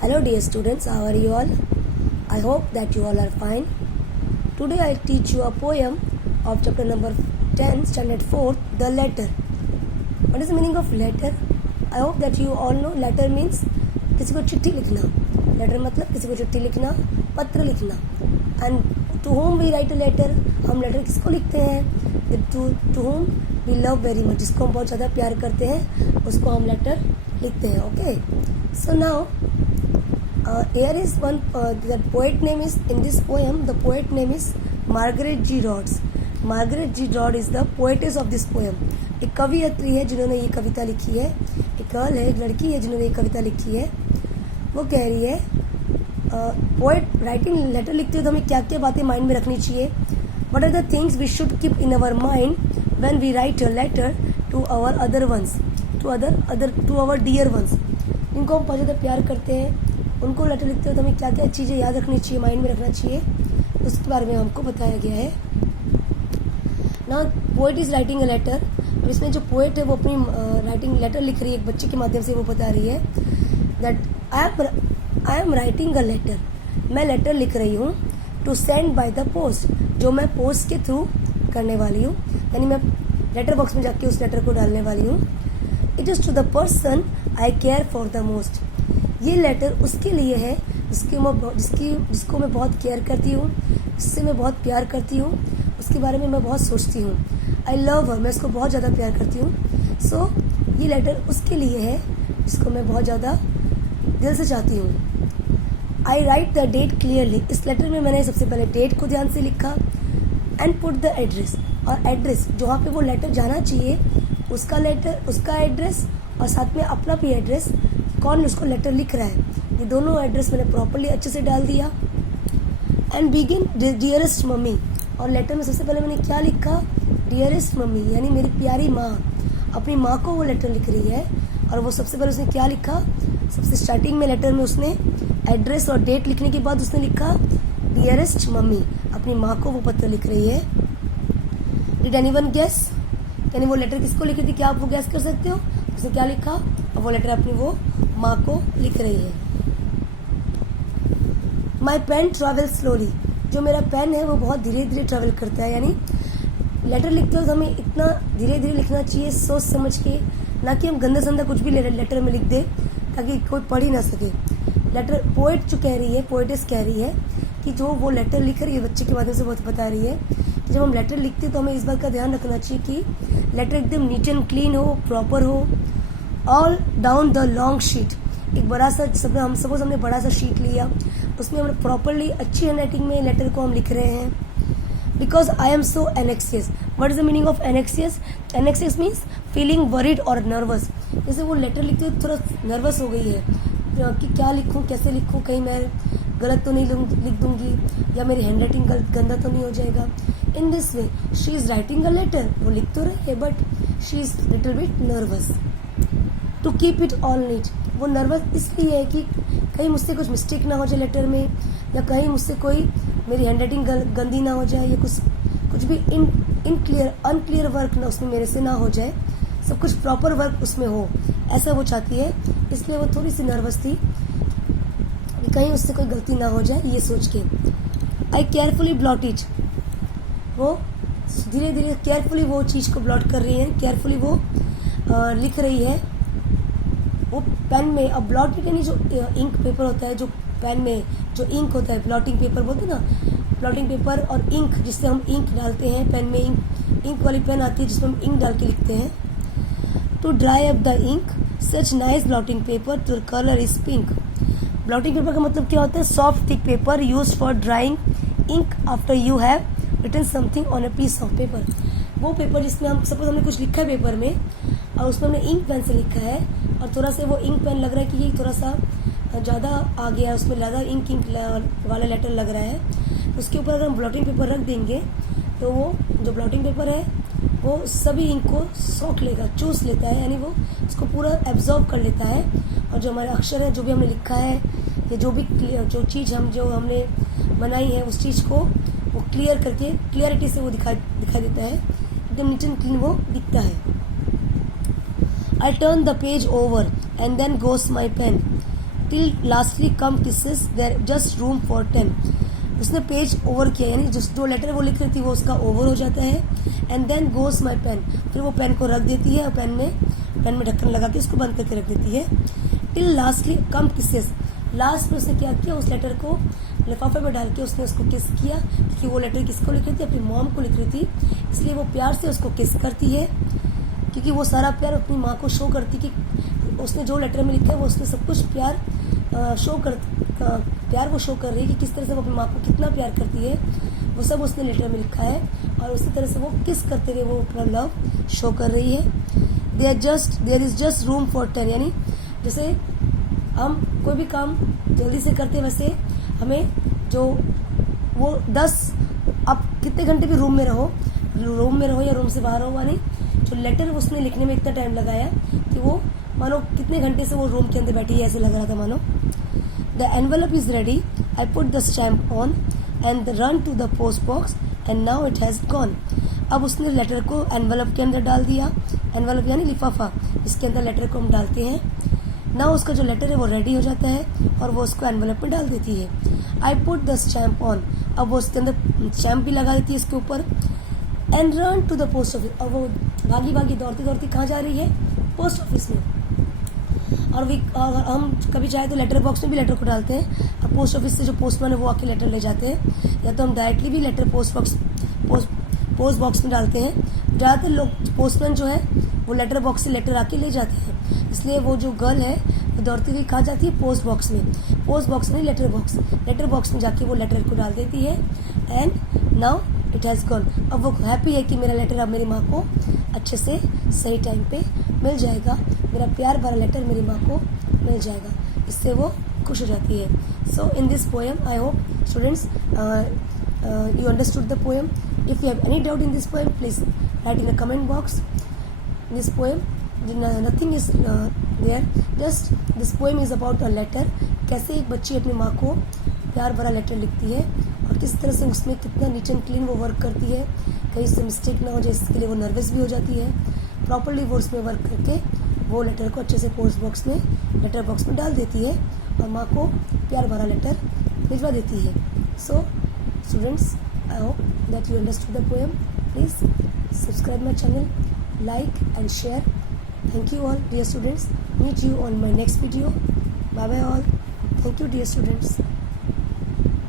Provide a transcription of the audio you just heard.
Hello dear students, how are you all? I hope that you all are fine. Today I'll teach you a poem of chapter number 10, standard 4, The Letter. What is the meaning of letter? I hope that you all know letter means किसी को चिट्ठी लिखना. Letter मतलब किसी को चिट्ठी लिखना, पत्र लिखना. And to whom we write a letter, हम letter किसको लिखते हैं? To whom we love very much, जिसको हम बहुत ज़्यादा प्यार करते हैं उसको हम letter लिखते हैं. Okay. So now here is one the poet name is in this poem. The poet name is Margaret G. Rhodes. Margaret G. Rhodes is the poetess of this poem. एक कवियत्री है जिन्होंने ये कविता लिखी है. एक गर्ल है, एक लड़की है जिन्होंने ये कविता लिखी है. वो कह रही है पोएट राइटिंग लेटर लिखते हुए तो हमें क्या क्या बातें माइंड में रखनी चाहिए. What are the things we should keep in our mind when we write a letter to our other ones, to our dear ones. जिनको हम बहुत ज़्यादा प्यार करते हैं उनको लेटर लिखते हो तो हमें क्या क्या चीज़ें याद रखनी चाहिए, माइंड में रखना चाहिए, उसके बारे में हमको बताया गया है. ना poet is writing a letter. और इसमें जो पोएट है वो अपनी राइटिंग लेटर लिख रही है एक बच्चे के माध्यम से. वो बता रही है that I am writing a letter. मैं लेटर लिख रही हूँ to send by the post, जो मैं पोस्ट के थ्रू करने वाली हूँ, यानी मैं लेटर बॉक्स में जाके उस लेटर को डालने वाली हूँ. It is to the person I care for the most. ये लेटर उसके लिए है जिसको मैं बहुत केयर करती हूँ, जिससे मैं बहुत प्यार करती हूँ, उसके बारे में मैं बहुत सोचती हूँ. आई लव हर, मैं उसको बहुत ज़्यादा प्यार करती हूँ. सो ये लेटर उसके लिए है जिसको मैं बहुत ज़्यादा दिल से चाहती हूँ. आई राइट द डेट क्लियरली. इस लेटर में मैंने सबसे पहले डेट को ध्यान से लिखा. एंड पुट द एड्रेस, और एड्रेस जहाँ पे वो लेटर जाना चाहिए उसका एड्रेस और साथ में अपना भी एड्रेस, कौन उसको लेटर लिख रहा है, ये दोनों एड्रेस मैंने प्रॉपर्ली अच्छे से डाल दिया. And begin dearest mummy. और लेटर में सबसे पहले मैंने क्या लिखा, डियरेस्ट मम्मी, यानी मेरी प्यारी माँ. अपनी माँ को वो लेटर लिख रही है. और वो सबसे पहले उसने क्या लिखा, सबसे स्टार्टिंग में लेटर में उसने एड्रेस और डेट लिखने के बाद उसने लिखा डियरेस्ट मम्मी. अपनी माँ को वो पत्र लिख रही है. डिड एनीवन गेस, यानी वो लेटर किसको लिखी थी, क्या आप वो गैस कर सकते हो. उसने क्या लिखा, और वो लेटर अपनी वो माँ को लिख रही है. My pen travel slowly. जो मेरा पेन है वो बहुत धीरे धीरे ट्रेवल करता है. यानी लेटर लिखते हो तो हमें इतना धीरे धीरे लिखना चाहिए, सोच समझ के, ना कि हम गंदा संदा कुछ भी लेटर में लिख दे ताकि कोई पढ़ ही ना सके. लेटर पोएट जो कह रही है, पोएटिस कह रही है कि जो वो लेटर लिख रही है बच्चे के माध्यम से बहुत बता रही है कि जब हम लेटर लिखते हैं तो हमें इस बात का ध्यान रखना चाहिए कि लेटर एकदम नीट एंड क्लीन हो, प्रॉपर हो. All down the long sheet. एक बड़ा सा सपोज हमने बड़ा सा शीट लिया, उसमें हम प्रॉपरली अच्छी हैंडराइटिंग में लेटर को हम लिख रहे हैं. Because I am so एनेक्सियस. What is the meaning of एनेक्सियस. एनेक्सियस means feeling worried और नर्वस. जैसे वो लेटर लिखते हुए थोड़ा नर्वस हो गई है कि क्या लिखूं, कैसे लिखूं, कहीं मैं गलत तो नहीं लिख दूंगी या मेरी हैंडराइटिंग गंदा तो नहीं हो जाएगा. In this way she is writing a letter. वो लिख तो रही है but she is little bit nervous. To keep it all neat. वो नर्वस इसलिए है कि कहीं मुझसे कुछ मिस्टेक ना हो जाए लेटर में, या कहीं मुझसे कोई मेरी हैंडराइटिंग गंदी ना हो जाए, या कुछ भी अनक्लियर वर्क ना उसमें मेरे से ना हो जाए, सब कुछ प्रॉपर वर्क उसमें हो, ऐसा वो चाहती है. इसलिए वो थोड़ी सी नर्वस थी कि कहीं उससे कोई गलती ना हो जाए, ये सोच के. आई केयरफुली ब्लॉट इट. वो धीरे धीरे केयरफुली वो चीज़ को ब्लॉट कर रही है, केयरफुली वो लिख रही है वो पेन में. अब ब्लॉट यानी जो इंक पेपर होता है, जो पेन में जो इंक होता है, ब्लॉटिंग पेपर बोलते हैं ना, ब्लॉटिंग पेपर और इंक जिससे हम इंक डालते हैं पेन में. इंक वाली पेन आती है जिसमें हम इंक डाल के लिखते हैं. To dry up the ink such nice blotting paper to colour is pink. Blotting paper का मतलब क्या होता है, soft thick paper use for drying ink after you have written something on a piece of paper. वो paper जिसमें हम suppose हमने कुछ लिखा है पेपर में और उसमें हमने इंक पेन से लिखा है और थोड़ा सा वो इंक पेन लग रहा है कि ये थोड़ा सा ज़्यादा आ गया है, उसमें ज़्यादा इंक वाला लेटर लग रहा है. उसके ऊपर अगर हम ब्लॉटिंग पेपर रख देंगे तो वो जो ब्लॉटिंग पेपर है वो सभी इंक को सोख लेगा, चूस लेता है, यानी वो उसको पूरा एब्जॉर्ब कर लेता है. और जो हमारे अक्षर है, जो भी हमने लिखा है, या जो चीज़ हमने बनाई है उस चीज़ को वो क्लियर करके क्लियरिटी से वो दिखा देता है, एकदम नीट एंड क्लीन वो दिखता है. I turn the page over and then goes my pen. Till lastly come kisses there just room for 10। उसने पेज ओवर किया, यानी जो लेटर वो लिख रही थी वो उसका ओवर हो जाता है। And then goes my pen, फिर वो पेन को रख देती है और पेन में ढक्कन लगा के उसको बंद करके रख देती है। Till lastly come kisses, last में उसने क्या किया, उस लेटर को लिफाफे में डाल के उसने उसको किस किया, क्योंकि वो लेटर किसको लिख रही थी, अपनी मॉम को लिख रही थी, इसलिए वो प्यार से उसको किस करती है, क्योंकि वो सारा प्यार अपनी माँ को शो करती कि उसने जो लेटर में लिखा है वो उसने सब कुछ प्यार प्यार वो शो कर रही है कि किस तरह से वो अपनी माँ को कितना प्यार करती है, वो सब उसने लेटर में लिखा है। और उसी तरह से वो किस करते हुए वो अपना लव शो कर रही है। There is just room for 10, यानी जैसे हम कोई भी काम जल्दी से करते हैं वैसे हमें जो वो 10, आप कितने घंटे भी रूम में रहो या रूम से बाहर हो, यानी जो लेटर उसने लिखने में इतना टाइम लगाया कि वो मानो कितने घंटे से वो रूम के अंदर बैठी है ऐसे लग रहा था मानो। The envelope is ready, I put the stamp on and run to the post box and now it has gone. अब उसने लेटर को एनवेलप के अंदर डाल दिया, एनवेलप यानी लिफाफा, इसके अंदर लेटर को हम डालते हैं। ना उसका जो लेटर है वो रेडी हो जाता है और वो उसको एनवेलप में डाल देती है। आई पुट द स्टैम्प ऑन, अब वो उसके अंदर स्टैम्प भी लगा देती है इसके ऊपर। And run to the post office, और वो भागी दौड़ती कहाँ जा रही है, पोस्ट ऑफिस में। और हम कभी चाहे तो लेटर बॉक्स में भी लेटर को डालते हैं। अब पोस्ट ऑफिस से जो पोस्टमैन है वो आके लेटर ले जाते हैं, या तो हम डायरेक्टली भी लेटर पोस्ट बॉक्स में डालते हैं। ज़्यादातर लोग पोस्टमैन जो है वो लेटर बॉक्स से लेटर आके ले जाते हैं, इसलिए वो जो गर्ल है वो दौड़ती हुई कहाँ जाती है, पोस्ट बॉक्स में। पोस्ट बॉक्स में लेटर बॉक्स में जाके वो लेटर को डाल देती है। And now it has gone, अब वो हैप्पी है कि मेरा लेटर अब मेरी माँ को अच्छे से सही टाइम पे मिल जाएगा, मेरा प्यार भरा लेटर मेरी माँ को मिल जाएगा, इससे वो खुश हो जाती है। So in this poem I hope students you understood the poem. If you have any doubt in this poem, please write in the comment box. This poem, nothing is there, just this poem is about a letter. कैसे एक बच्ची अपनी माँ को प्यार भरा letter लिखती है और किस तरह से उसमें कितना नीट एंड क्लीन वो वर्क करती है, कहीं से मिस्टेक ना हो जाए इसके लिए वो नर्वस भी हो जाती है। प्रॉपरली वो उसमें वर्क करके वो लेटर को अच्छे से पोस्ट बॉक्स में लेटर बॉक्स में डाल देती है और माँ को प्यार भरा लेटर भिजवा देती है। सो students, I hope that you understood the poem. Please subscribe my channel, like and share. Thank you all dear students. Meet you on my next video. Bye bye all. Thank you dear students.